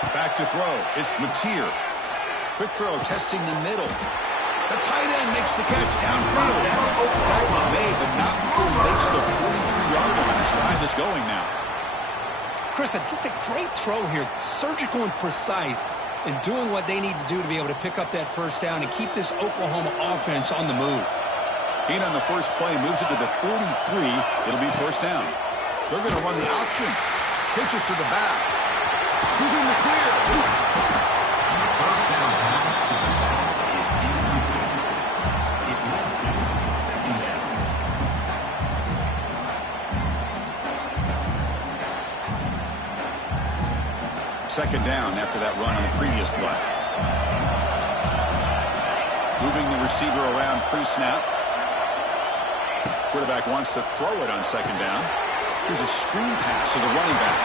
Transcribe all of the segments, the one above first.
Back to throw. It's Mateer. Quick throw, testing the middle. The tight end makes the catch downfield. Tackle's made, but not before he makes the 43-yard line. This drive is going now. Chris, just a great throw here. Surgical and precise in doing what they need to do to be able to pick up that first down and keep this Oklahoma offense on the move. Gain on the first play moves it to the 43. It'll be first down. They're going to run the option. Pitches to the back. Who's in the clear? Second down after that run on the previous play. Moving the receiver around pre-snap. Quarterback wants to throw it on second down. Here's a screen pass to the running back.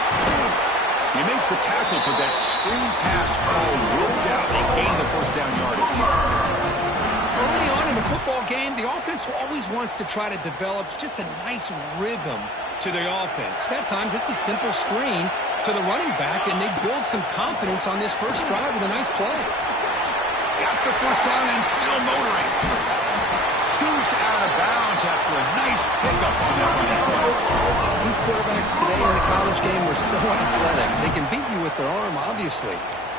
They make the tackle, but that screen pass worked out. They gain the first down yardage. Early on in the football game, the offense always wants to try to develop just a nice rhythm to the offense. That time, just a simple screen to the running back, and they build some confidence on this first drive with a nice play. Got the first down and still motoring. Scoots out of bounds after a nice pickup on that running play. These quarterbacks today in the college game are so athletic. They can beat you with their arm, obviously.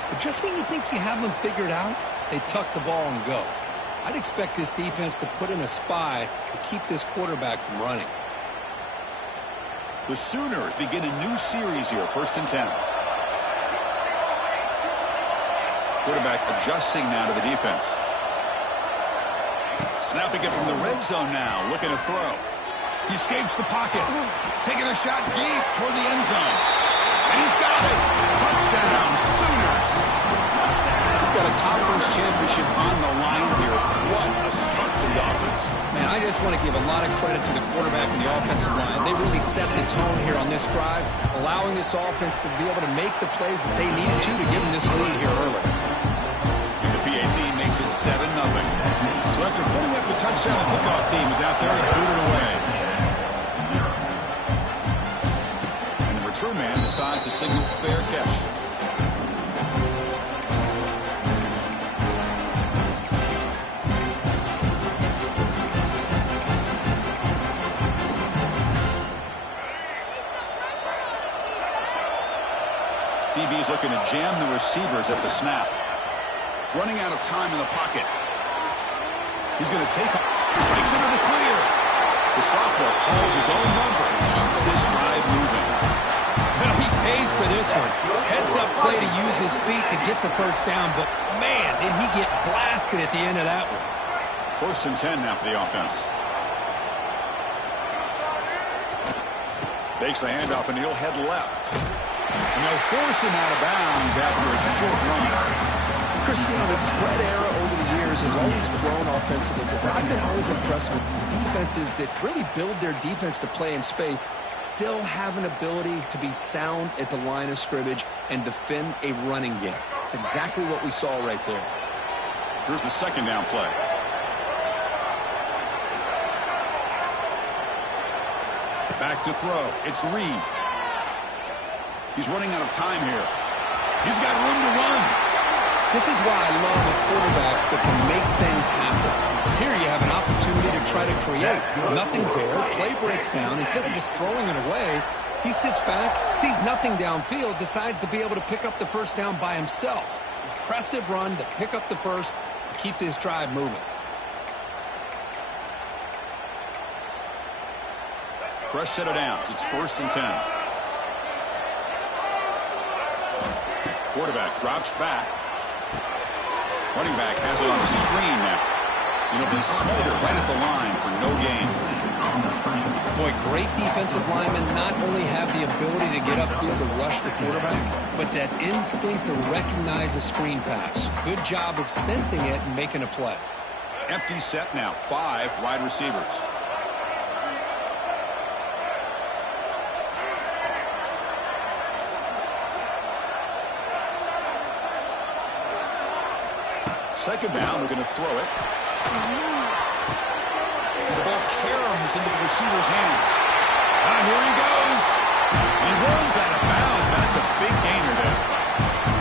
But just when you think you have them figured out, they tuck the ball and go. I'd expect this defense to put in a spy to keep this quarterback from running. The Sooners begin a new series here, 1st and 10. Quarterback adjusting now to the defense. Snapping it from the red zone now, looking to throw. He escapes the pocket, taking a shot deep toward the end zone. And he's got it. Touchdown, Sooners. We've got a conference championship on the line here. What a start for the offense. Man, I just want to give a lot of credit to the quarterback and the offensive line. They really set the tone here on this drive, allowing this offense to be able to make the plays that they needed to give them this lead here early. And the PAT makes it 7-0. So after putting up the touchdown, the kickoff team is out there to boot it away. And the return man decides to signal fair catch. DB's looking to jam the receivers at the snap. Running out of time in the pocket. He's going to take off. Breaks into the clear. The sophomore calls his own number and keeps this drive moving. Well, he pays for this one. Heads-up play to use his feet to get the first down, but man, did he get blasted at the end of that one. 1st and 10 now for the offense. Takes the handoff and he'll head left. And they'll force him out of bounds after a short run. Christian, the spread era over the years has always grown offensively, but I've been always impressed with defenses that really build their defense to play in space, still have an ability to be sound at the line of scrimmage and defend a running game. It's exactly what we saw right there. Here's the second down play. Back to throw. It's Reed. He's running out of time here. He's got room to run. This is why I love the quarterbacks that can make things happen. Here you have an opportunity to try to create. Nothing's there. Play breaks down. Instead of just throwing it away, he sits back, sees nothing downfield, decides to be able to pick up the first down by himself. Impressive run to pick up the first and keep this drive moving. Fresh set of downs. It's 1st and 10. Quarterback drops back. Running back has it on the screen now. It'll be smothered right at the line for no gain. Boy, great defensive linemen not only have the ability to get upfield to rush the quarterback, but that instinct to recognize a screen pass. Good job of sensing it and making a play. Empty set now. 5 wide receivers. Second down, we're going to throw it. The ball caroms into the receiver's hands. Here he goes. He runs out of bounds. That's a big gainer there.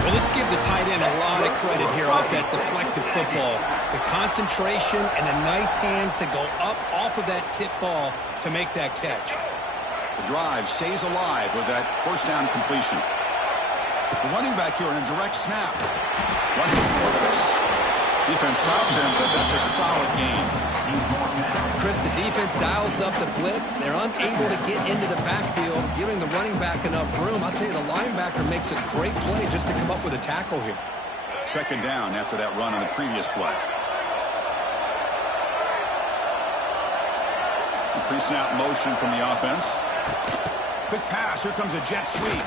Well, give the tight end a lot of credit here off that deflected football. The concentration and the nice hands to go up off of that tip ball to make that catch. The drive stays alive with that first down completion. The running back here in a direct snap. Running for this. Defense stops him, but that's a solid gain. Chris, the defense dials up the blitz. They're unable to get into the backfield, giving the running back enough room. I'll tell you, the linebacker makes a great play just to come up with a tackle here. Second down after that run on the previous play. The pre-snap motion from the offense. Quick pass. Here comes a jet sweep.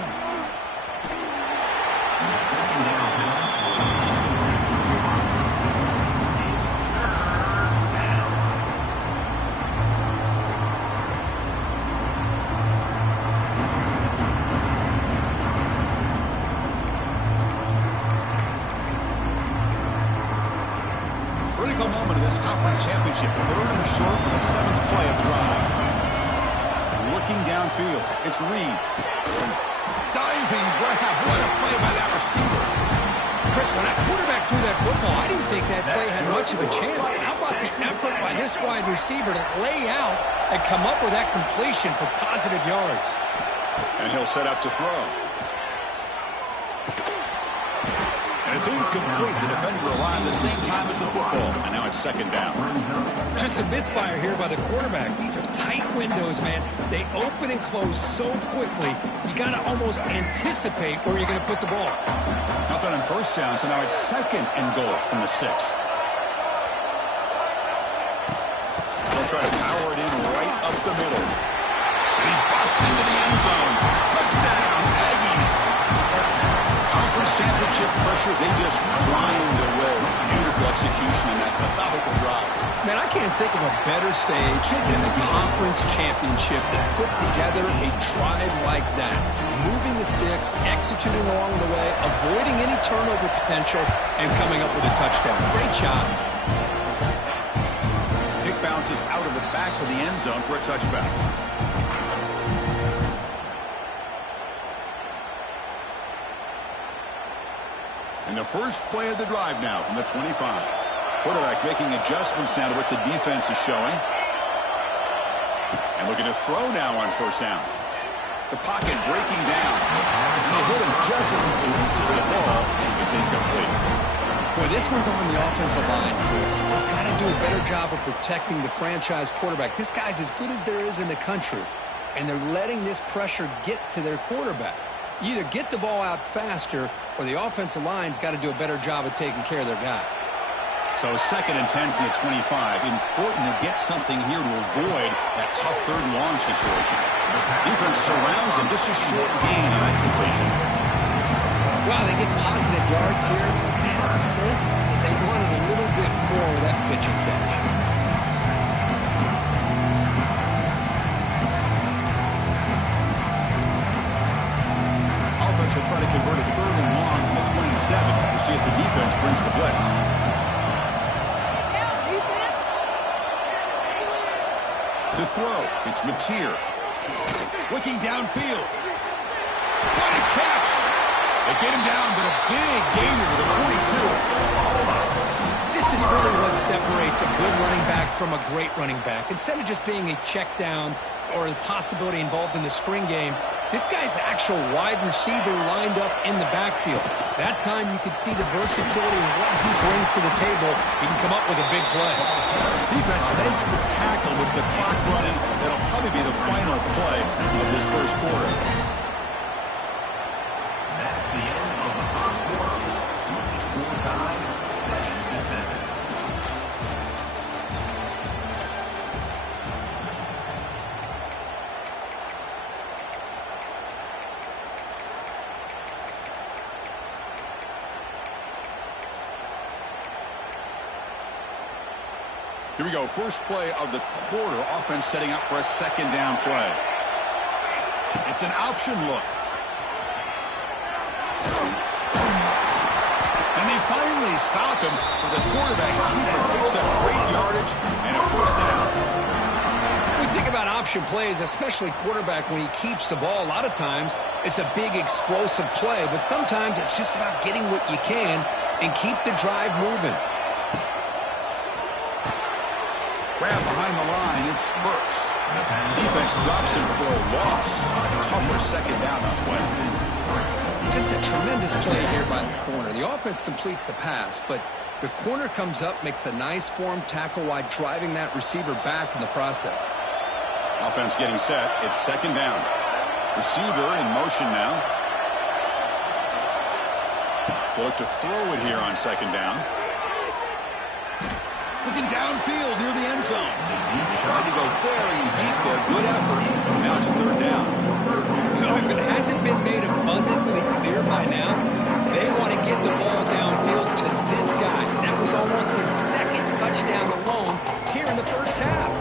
Critical moment of this conference championship. Third and short on the 7th play of the drive. Looking downfield. It's Reed. Diving grab. What a play by that receiver. Chris, when that quarterback threw that football, I didn't think that play had much of a chance. How about the effort by this wide receiver to lay out and come up with that completion for positive yards? And he'll set up to throw. And it's incomplete. The defender arrived the same time as the football. And now it's second down. Just a misfire here by the quarterback. These are tight windows, man. They open and close so quickly, you got to almost anticipate where you're going to put the ball. Nothing on first down, so now it's second and goal from the 6. They'll try to power it in right up the middle. And he busts into the end zone. Touchdown, Aggies. Conference championship pressure, they just grind away. Beautiful execution in that methodical drive. Man, I can't think of a better stage in the conference championship to put together a drive like that. Moving the sticks, executing along the way, avoiding any turnover potential, and coming up with a touchdown. Great job. Pick bounces out of the back of the end zone for a touchback. And the first play of the drive now from the 25. Quarterback making adjustments now to what the defense is showing. And looking to throw now on first down. The pocket breaking down. And they hit him just as he releases the ball. It's incomplete. Boy, this one's on the offensive line, Chris. They've got to do a better job of protecting the franchise quarterback. This guy's as good as there is in the country. And they're letting this pressure get to their quarterback. You either get the ball out faster or the offensive line's got to do a better job of taking care of their guy. So second and 10 from the 25. Important to get something here to avoid that tough third and long situation. Defense surrounds him. Just a short gain on that completion. Wow, they get positive yards here. I have a sense that they wanted a little bit more of that pitch and catch. Will try to convert a third and long from the 27 to see if the defense brings the blitz. To throw, it's Mateer. Looking downfield. What a catch! They get him down, but a big gainer to the 42. This is really what separates a good running back from a great running back. Instead of just being a check down or the possibility involved in the screen game, this guy's actual wide receiver lined up in the backfield. That time you could see the versatility and what he brings to the table. He can come up with a big play. Defense makes the tackle with the clock running. That'll probably be the final play of this first quarter. That's the end of the first quarter. Score time, 7-7. Here we go. First play of the quarter. Offense setting up for a second down play. It's an option look. And they finally stop him with a quarterback keeper. Picks up great yardage and a first down. We think about option plays, especially quarterback, when he keeps the ball, a lot of times it's a big explosive play, but sometimes it's just about getting what you can and keep the drive moving. Grab behind the line, it spurts. Defense drops him for a loss. Tougher second down on the way. Just a tremendous play here by the corner. The offense completes the pass, but the corner comes up, makes a nice form tackle while driving that receiver back in the process. Offense getting set. It's second down. Receiver in motion now. They'll look to throw it here on second down. Looking downfield near the end zone. Trying to go very deep there. Good effort. Now it's third down. You know, if it hasn't been made abundantly clear by now, they want to get the ball downfield to this guy. That was almost his second touchdown alone here in the first half.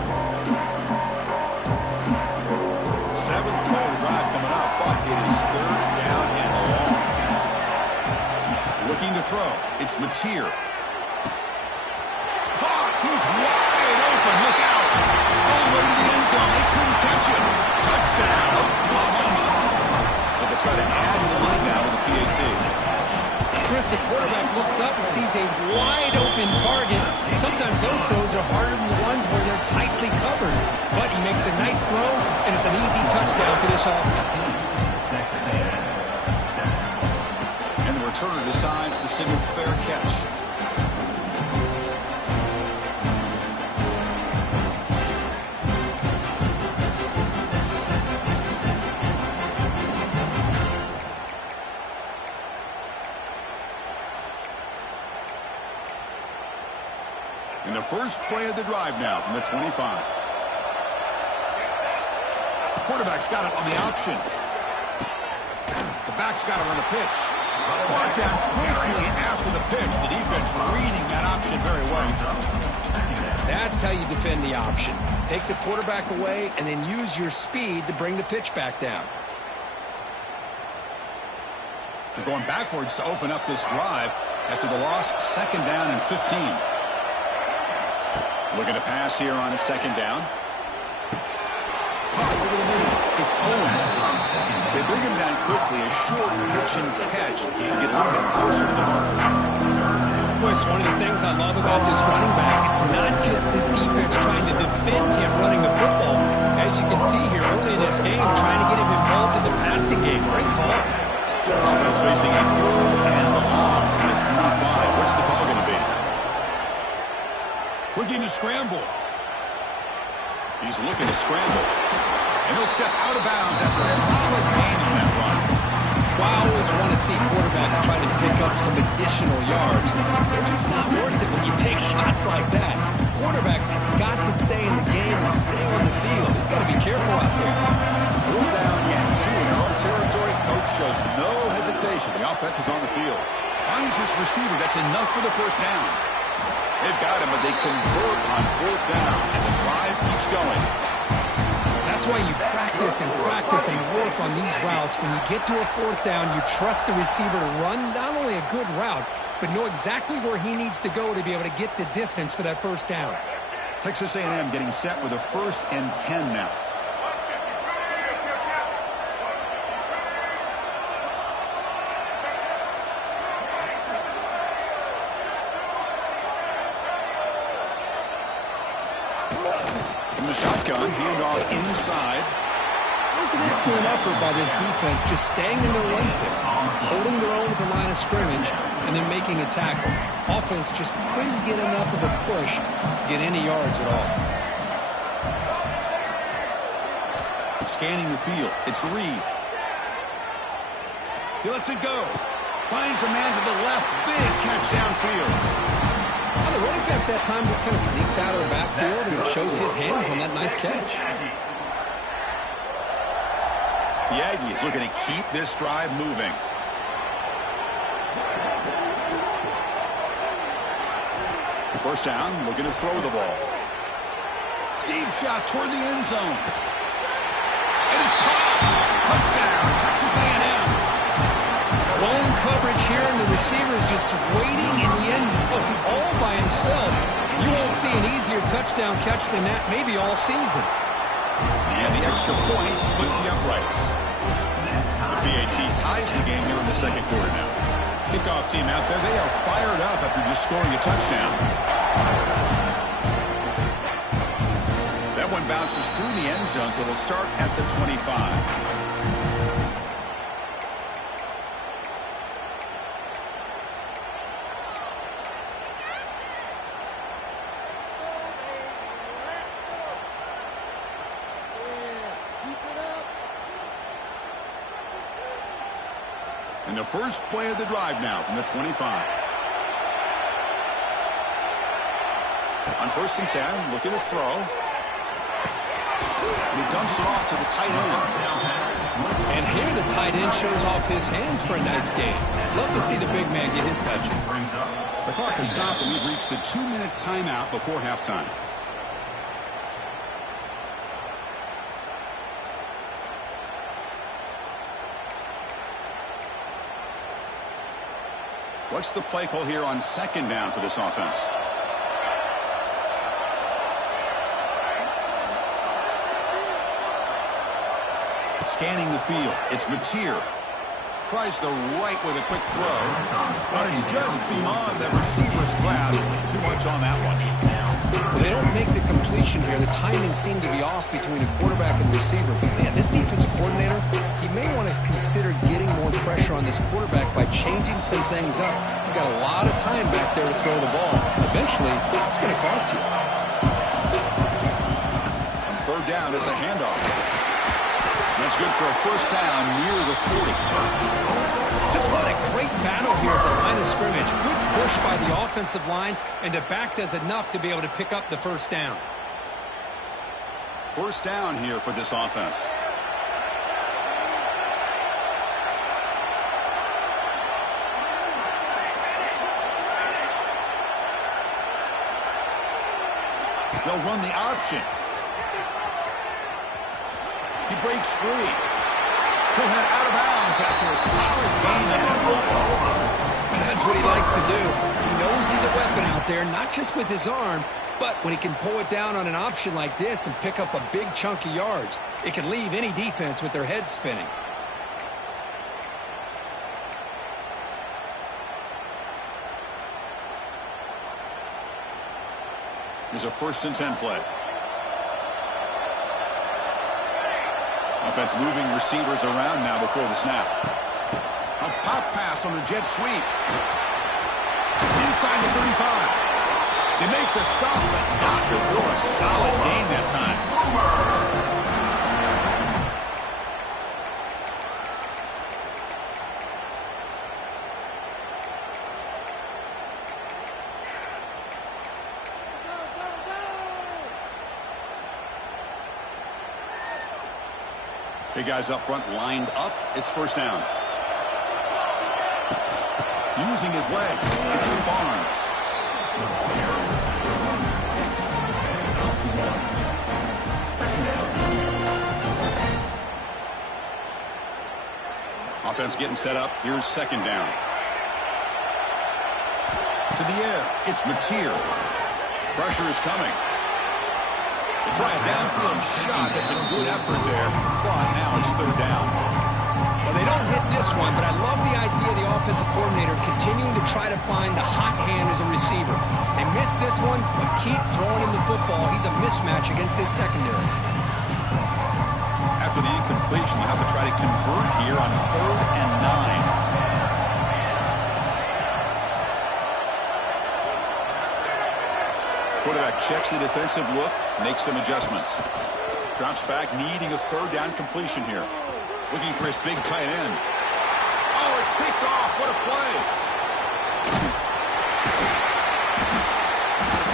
Seventh play of the drive coming up, but it is third down and long. Looking to throw. It's Mateer. Caught. He's wide open. Look out. All the way to the end zone. They couldn't catch him. Touchdown, Oklahoma. But they try to add to the lead now with the PAT. Chris, the quarterback looks up and sees a wide-open target. Sometimes those throws are harder than the ones where they're tightly covered. But he makes a nice throw, and it's an easy touchdown for this offense. And the returner decides to signal fair catch. In the first play of the drive now from the 25. The quarterback's got it on the option. The back's got it on the pitch. Brought down quickly after the pitch. The defense reading that option very well. That's how you defend the option. Take the quarterback away and then use your speed to bring the pitch back down. They're going backwards to open up this drive after the loss. Second down and 15. Looking to pass here on second down. Caught over the middle. It's Owens. They bring him down quickly. A short pitch and catch to get a little bit closer to the marker. Boy, it's one of the things I love about this running back. It's not just this defense trying to defend him running the football. As you can see here early in this game, trying to get him involved in the passing game. Great call. Offense facing a third and long from the 25. What's the call going to be? Looking to scramble. He's looking to scramble. And he'll step out of bounds after a solid gain on that run. Well, I always want to see quarterbacks try to pick up some additional yards. They're just not worth it when you take shots like that. Quarterbacks have got to stay in the game and stay on the field. He's got to be careful out there. Pull down and two in their own territory. Coach shows no hesitation. The offense is on the field. Finds this receiver. That's enough for the first down. They've got him, but they convert on fourth down, and the drive keeps going. That's why you practice and work on these routes. When you get to a fourth down, you trust the receiver to run not only a good route, but know exactly where he needs to go to be able to get the distance for that first down. Texas A&M getting set with a 1st and 10 now. From the shotgun, handoff inside. It was an excellent effort by this defense, just staying in their run fits, holding their own at the line of scrimmage, and then making a tackle. Offense just couldn't get enough of a push to get any yards at all. Scanning the field, it's Reed. He lets it go. Finds a man to the left. Big catch downfield. Well, the running back that time just kind of sneaks out of the backfield and shows his hands on that nice catch. The Aggies looking to keep this drive moving. First down, looking to throw the ball. Deep shot toward the end zone. And it's caught. Touchdown, Texas A&M. Lone coverage here, and the receiver is just waiting in the end zone all by himself. You won't see an easier touchdown catch than that maybe all season. And the extra point splits the uprights. The PAT ties the game here in the second quarter now. Kickoff team out there, they are fired up after just scoring a touchdown. That one bounces through the end zone, so they'll start at the 25. And the first play of the drive now from the 25. On 1st and 10, looking to throw. And he dumps it off to the tight end. And here the tight end shows off his hands for a nice gain. Love to see the big man get his touches. The clock has stopped, and we've reached the 2-minute timeout before halftime. What's the play call here on 2nd down for this offense? Scanning the field, it's Mateer. Tries the right with a quick throw, but it's just beyond the receiver's grasp. Too much on that one. Well, they don't make the completion here. The timing seemed to be off between a quarterback and receiver. Man, this defensive coordinator, he may want to consider getting more pressure on this quarterback by changing some things up. You've got a lot of time back there to throw the ball. Eventually, it's going to cost you. On 3rd down, it's a handoff. That's good for a 1st down near the 40. Just fought a great battle here at the line of scrimmage. Good push by the offensive line, and the back does enough to be able to pick up the 1st down. 1st down here for this offense. They'll run the option. He breaks free. He'll head out of bounds after a solid gain on that ball. And that's what he likes to do. He knows he's a weapon out there, not just with his arm, but when he can pull it down on an option like this and pick up a big chunk of yards, it can leave any defense with their head spinning. Here's a 1st and 10 play. Offense moving receivers around now before the snap. A pop pass on the jet sweep. Inside the 35. They make the stop, but not before a solid gain that time. Big guys up front lined up. It's 1st down. Using his legs, it's Barnes. Offense getting set up. Here's 2nd down. To the air. It's Mateer. Pressure is coming. They try a downfield shot. That's a good effort there. But now it's 3rd down. Well, they don't hit this one, but I love the idea of the offensive coordinator continuing to try to find the hot hand as a receiver. They missed this one, but keep throwing him the football. He's a mismatch against his secondary. After the incompletion, you have to try to convert here on 3rd and 9. Quarterback checks the defensive look, makes some adjustments. Drops back, needing a 3rd down completion here. Looking for his big tight end. Oh, it's picked off. What a play.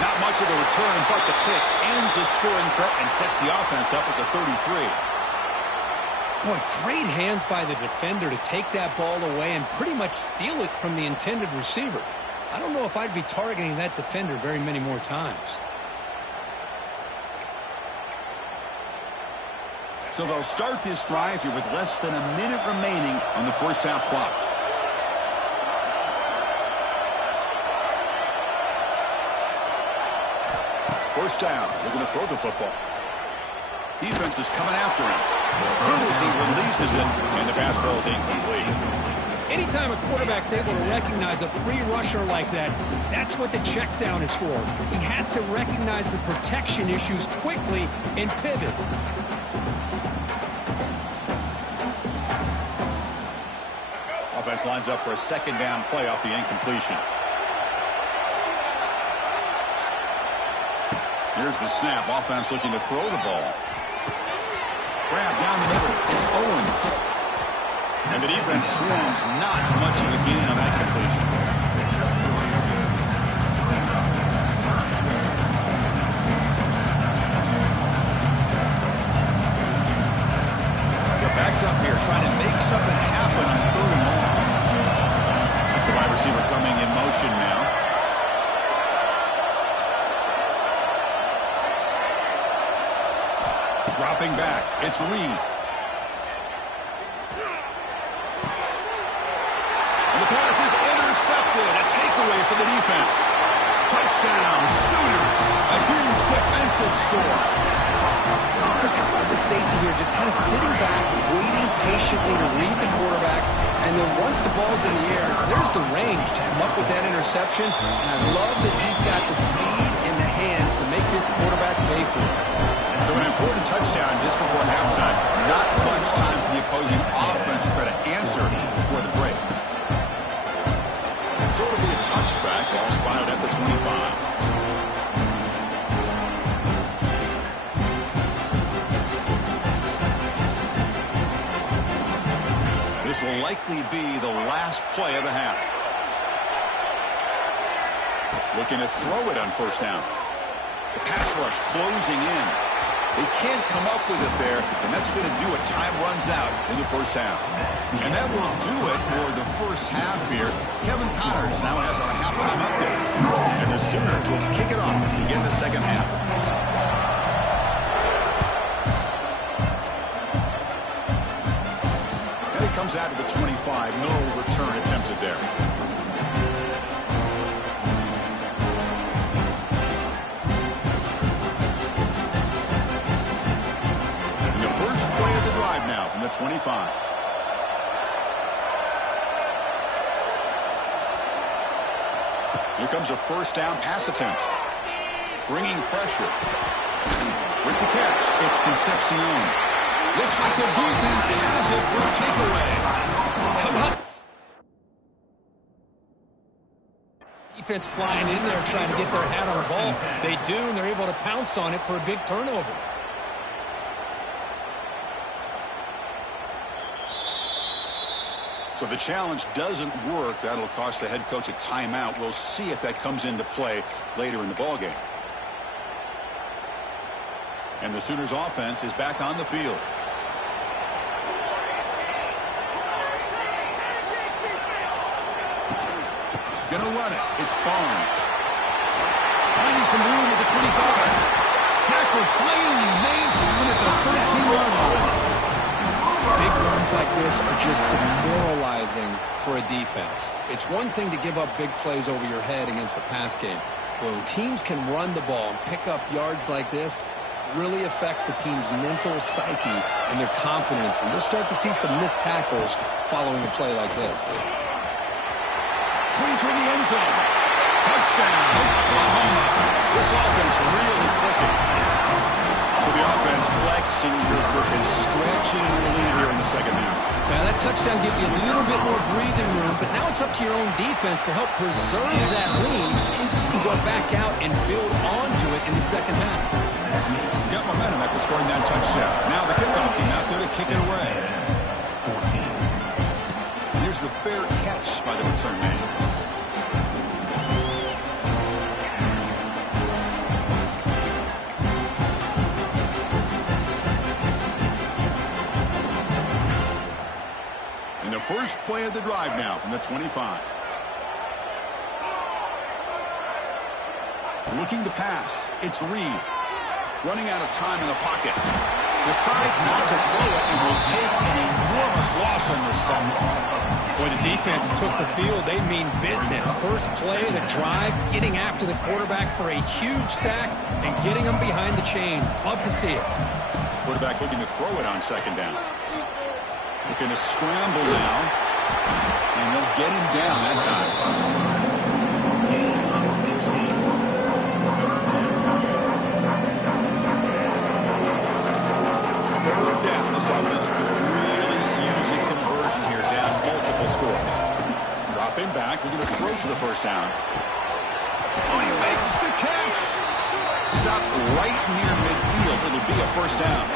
Not much of a return, but the pick ends the scoring threat and sets the offense up at the 33. Boy, great hands by the defender to take that ball away and pretty much steal it from the intended receiver. I don't know if I'd be targeting that defender very many more times. So they'll start this drive here with less than a minute remaining on the 1st half clock. First down. They're going to throw the football. Defense is coming after him. He releases it, and the pass ball is incomplete. Anytime a quarterback's able to recognize a free rusher like that, that's what the check down is for. He has to recognize the protection issues quickly and pivot. Offense lines up for a second down play off the incompletion. Here's the snap. Offense looking to throw the ball. Grab down the middle. It's Owens. And the defense swings. Not much of a gain on that completion. They're backed up here trying to make something happen on 3rd and long. That's the wide receiver coming in motion now. Dropping back. It's Reed. The pass is intercepted. A takeaway for the defense. Touchdown, Sooners. A huge defensive score. Chris, how about the safety here? Just kind of sitting back, waiting patiently to read the quarterback. And then once the ball's in the air, there's the range to come up with that interception. And I love that he's got the speed in the hands to make this quarterback pay for it. So an important touchdown just before halftime. Not much time for the opposing offense to try to answer before the break. So it'll be a touchback. Ball spotted at the 25. This will likely be the last play of the half. Looking to throw it on 1st down. The pass rush closing in. They can't come up with it there, and that's going to do it. Time runs out in the 1st half. And that will do it for the 1st half here. Kevin Connors now has our halftime update. And the Sooners will kick it off to begin the 2nd half. And it comes out to the 25. No return attempted there. Now from the 25. Here comes a 1st down pass attempt. Bringing pressure. With the catch, it's Concepcion. Looks like the defense has it for a takeaway. Come on. Defense flying in there trying to get their hat on the ball. They do, and they're able to pounce on it for a big turnover. So the challenge doesn't work. That'll cost the head coach a timeout. We'll see if that comes into play later in the ballgame. And the Sooners offense is back on the field. Gonna run it. It's Barnes. Finding some room at the 25. Tackle plainly maintained at the 13-yard line. Big runs like this are just demoralizing for a defense. It's one thing to give up big plays over your head against the pass game. When teams can run the ball and pick up yards like this, it really affects the team's mental psyche and their confidence. And you'll start to see some missed tackles following a play like this. Clean to the end zone. Touchdown, Oklahoma. This offense really clicking. So the offense flexing and stretching the lead here in the 2nd half. Now that touchdown gives you a little bit more breathing room, but now it's up to your own defense to help preserve that lead so you can go back out and build onto it in the 2nd half. Got momentum after scoring that touchdown. Now the kickoff team out there to kick it away. Here's the fair catch by the return man. The first play of the drive now from the 25. Looking to pass. It's Reed. Running out of time in the pocket. Decides not to throw it and will take an enormous loss on this Sunday. Boy, the defense took the field. They mean business. First play of the drive, getting after the quarterback for a huge sack and getting him behind the chains. Love to see it. Quarterback looking to throw it on second down. Looking to scramble now. And they'll get him down that time. Third down. This offense could really use a conversion here, down multiple scores. Dropping back, looking to throw for the first down. Oh, he makes the catch. Stop right near midfield. It'll be a first down.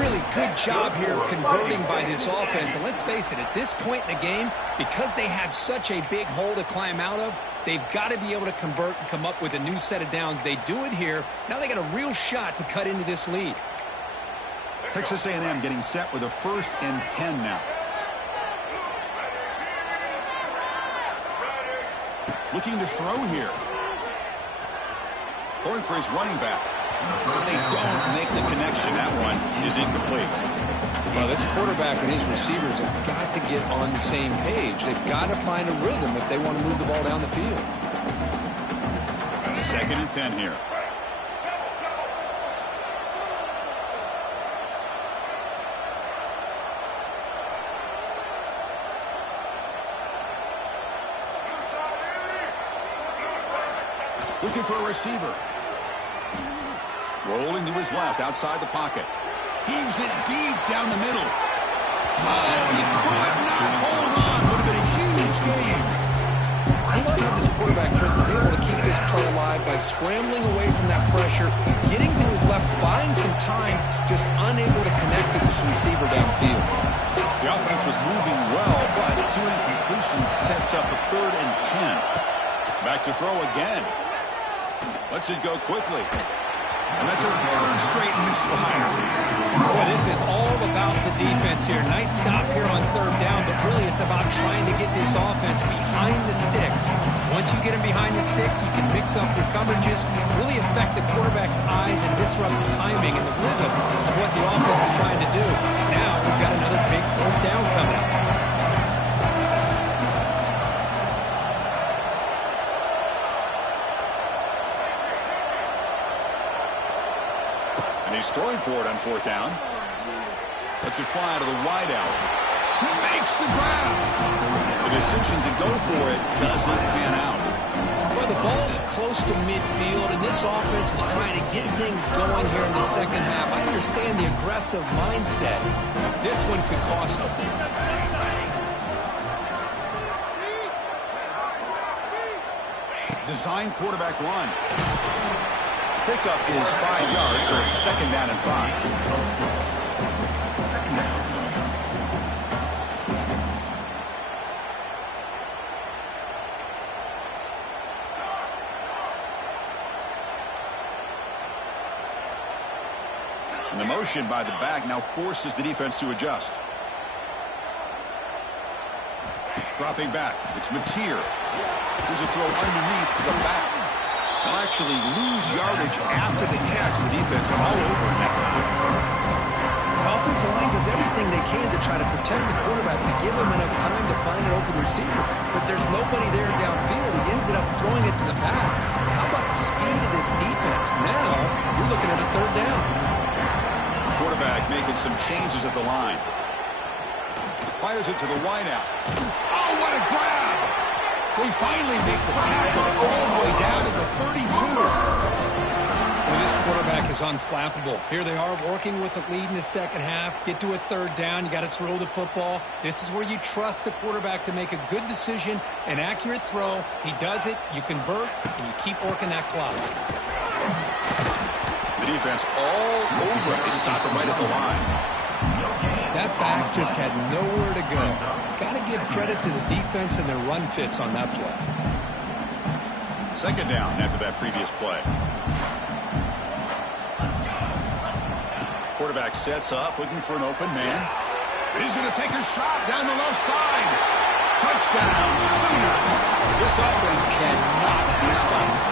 Really good job here of converting by this offense. And let's face it, at this point in the game, because they have such a big hole to climb out of, they've got to be able to convert and come up with a new set of downs. They do it here. Now they got a real shot to cut into this lead. Texas A&M getting set with a 1st and 10 now. Looking to throw here. Throwing for his running back. But they don't make the connection. That one is incomplete. Well, this quarterback and his receivers have got to get on the same page. They've got to find a rhythm if they want to move the ball down the field. 2nd and 10 here. Looking for a receiver. Rolling to his left, outside the pocket. Heaves it deep down the middle. Oh, he could not hold on. Would have been a huge game. I love how this quarterback, Chris, is able to keep this play alive by scrambling away from that pressure, getting to his left, buying some time, just unable to connect with his receiver downfield. The offense was moving well, but 2 incompletions sets up a 3rd and 10. Back to throw again. Lets it go quickly. And that's a 3rd straight misfire. Boy, this is all about the defense here. Nice stop here on 3rd down, but really it's about trying to get this offense behind the sticks. Once you get them behind the sticks, you can mix up your coverages, really affect the quarterback's eyes and disrupt the timing and the rhythm of what the offense is trying to do. Now we've got another big 3rd down coming up. He's throwing for it on 4th down. Lets it fly out of the wideout. He makes the grab. The decision to go for it doesn't pan out. Well, the ball's close to midfield, and this offense is trying to get things going here in the 2nd half. I understand the aggressive mindset, but this one could cost them. Design quarterback run. Pickup is 5 yards, so it's 2nd down and 5. And the motion by the back now forces the defense to adjust. Dropping back, it's Mateer. There's a throw underneath to the back. They'll actually lose yardage after the catch. The defense all over in that time. The offensive line does everything they can to try to protect the quarterback, to give him enough time to find an open receiver. But there's nobody there downfield. He ends up throwing it to the back. How about the speed of this defense? Now you're looking at a 3rd down. Quarterback making some changes at the line. Fires it to the wideout. Oh, what a grab! We finally make the tackle all the way down to the 32. Well, this quarterback is unflappable. Here they are working with the lead in the 2nd half. Get to a 3rd down. You got to throw the football. This is where you trust the quarterback to make a good decision, an accurate throw. He does it. You convert, and you keep working that clock. The defense all over it. They stop him right at the line. That back just had nowhere to go. Got to give credit to the defense and their run fits on that play. 2nd down after that previous play. Quarterback sets up, looking for an open man. He's going to take a shot down the left side. Touchdown, Sooners. This offense cannot be stopped.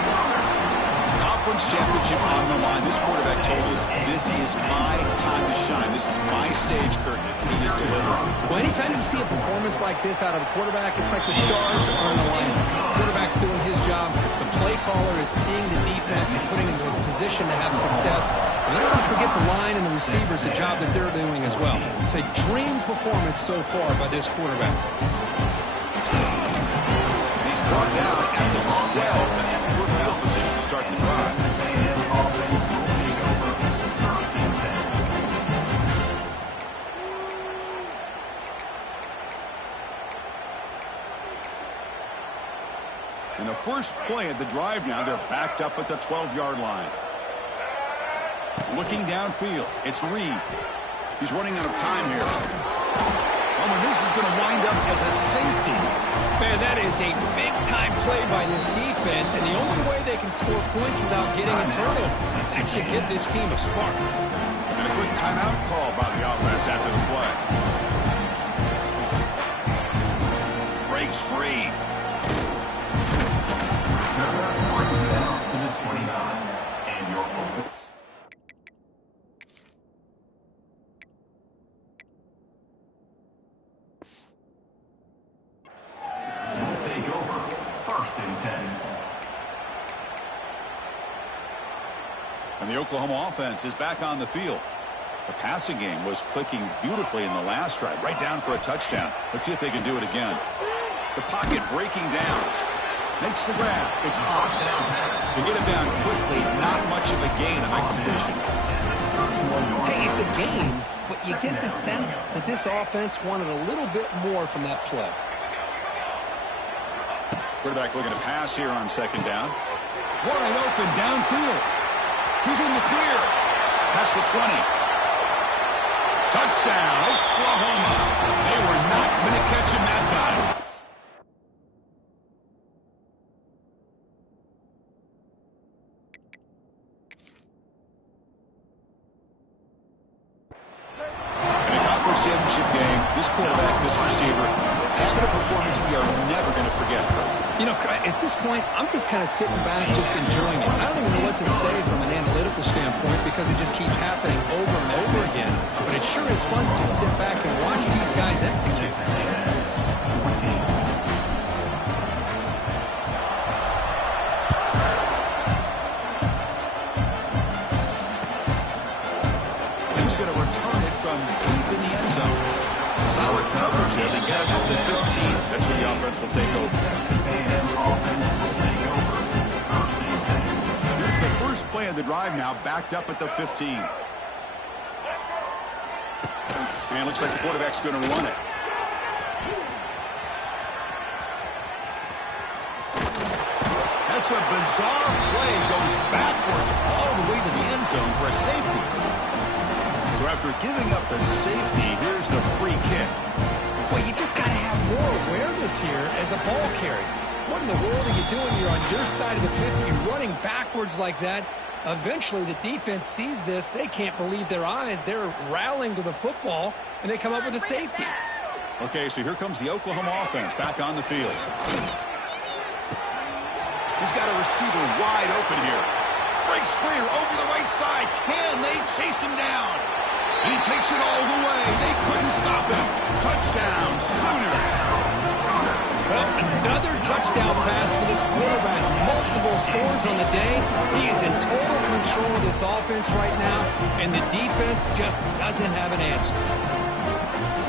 conference championship on the line. This quarterback told us, this is my time to shine. This is my stage, Kirk. He is delivering. Well, anytime you see a performance like this out of a quarterback, it's like the stars are in alignment. The quarterback's doing his job. The play caller is seeing the defense and putting it into a position to have success. And let's not forget the line and the receivers, the job that they're doing as well. It's a dream performance so far by this quarterback. He's brought down at the 12. That's a poor field position to start the drive. In the first play of the drive now, they're backed up at the 12-yard line. Looking downfield, it's Reed. He's running out of time here. Oh, and this is going to wind up as a safety. Man, that is a big-time play by this defense, and the only way they can score points without getting a turnover. That should give this team a spark. And a quick timeout call by the offense after the play. Breaks free. Down to the 29, and your focus. Take over, 1st and 10. And the Oklahoma offense is back on the field. The passing game was clicking beautifully in the last drive, right down for a touchdown. Let's see if they can do it again. The pocket breaking down. Makes the grab. It's out. They get it down quickly. Not much of a gain on that completion. Hey, it's a game, but you get the sense that this offense wanted a little bit more from that play. Quarterback looking to pass here on 2nd down. Wide open downfield. He's in the clear. That's the 20. Touchdown, Oklahoma. They were not going to catch him that time. Championship game, this quarterback, this receiver, having a performance we are never going to forget. You know, at this point, I'm just kind of sitting back, just enjoying it. I don't even know what to say from an analytical standpoint because it just keeps happening over and over again. But it sure is fun to just sit back and watch these guys execute. Solid coverage there. They get it up to 15. That's where the offense will take over. Here's the first play of the drive now, backed up at the 15. And it looks like the quarterback's going to run it. That's a bizarre play. Goes backwards all the way to the end zone for a safety. So after giving up the safety, here's the free kick. Well, you just got to have more awareness here as a ball carrier. What in the world are you doing? You're on your side of the 50. You're running backwards like that. Eventually, the defense sees this. They can't believe their eyes. They're rallying to the football, and they come up with a safety. Okay, so here comes the Oklahoma offense back on the field. He's got a receiver wide open here. Breaks free over the right side. Can they chase him down? He takes it all the way. They couldn't stop him. Touchdown, Sooners. Well, another touchdown pass for this quarterback. Multiple scores on the day. He is in total control of this offense right now, and the defense just doesn't have an answer.